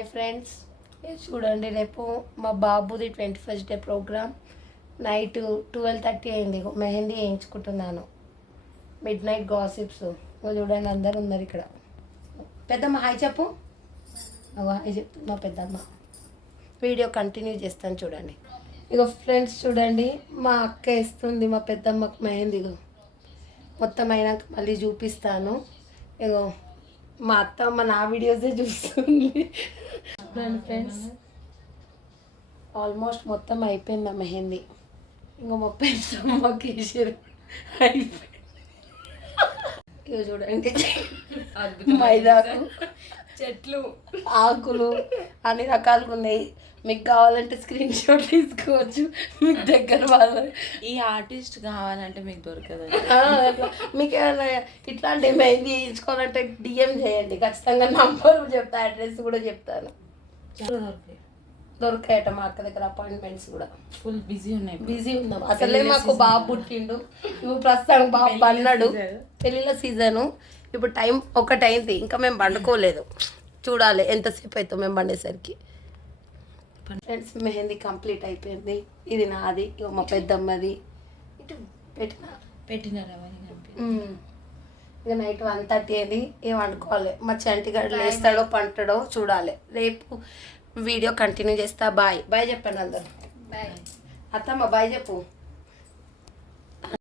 Hi friends, చూడండి రేపు మా బాబుది 21st డే ప్రోగ్రామ్. నైట్ 12:30 అయింది. మెహందీ వేయించుకుంటున్నాను. Midnight gossips. చూడండి అందరు ఉన్నారు ఇక్కడ. పెద్దమ్మ హాయ్ చెప్పు. హాయ్ చెప్తున్నా పెద్దమ్మ. వీడియో కంటిన్యూ చేస్తాను చూడండి. ఇగో ఫ్రెండ్స్ చూడండి, మా అక్క వేస్తుంది మా పెద్దమ్మకు మెహందీ. మొత్తం అయినాక మళ్ళీ చూపిస్తాను. ఇగో మా అత్తమ్మ నా వీడియోసే చూస్తుంది. ఫ్రెండ్స్ ఆల్మోస్ట్ మొత్తం అయిపోయింది మెహందీ. ఇంకా మా పెద్దమ్మకి వేసారు అయిపోయింది. ఇక చూడండి మైదాకు చెట్లు ఆకులు అన్ని రకాలుగా ఉన్నాయి. మీకు కావాలంటే స్క్రీన్ షాట్ తీసుకోవచ్చు. మీకు దగ్గర వాళ్ళు ఈ ఆర్టిస్ట్ కావాలంటే మీకు దొరకదు. మీకు ఏమైనా ఇట్లాంటి మెహందీ వేయించుకోవాలంటే డిఎం చేయండి. ఖచ్చితంగా నంబర్ చెప్తా, అడ్రస్ కూడా చెప్తాను. దొరకాయట మా అక్క దగ్గర. అపాయింట్మెంట్స్ కూడా ఫుల్ బిజీ ఉన్నాం. అసలే మాకు బాబు పుట్టిండు. ఇప్పుడు ప్రస్తుతానికి బాబు అన్నాడు. పెళ్ళిళ్ళ సీజను. ఇప్పుడు టైం 1 అయింది. ఇంకా మేము పండుకోలేదు. చూడాలి ఎంతసేపు అవుతాం మేము పండేసరికి. ఫ్రెండ్స్ మెహందీ కంప్లీట్ అయిపోయింది. ఇది నాది, ఇక మా పెద్దమ్మది. ఇటు పెట్టినారా ఇక నైట్ 1:30 అయింది. ఏం వండుకోవాలి. మా చంటిగాడు లేస్తాడో పంటాడో చూడాలి. రేపు వీడియో కంటిన్యూ చేస్తా. బాయ్ బాయ్ చెప్పండి అందరు. బాయ్ అత్తమ్మ బాయ్ చెప్పు.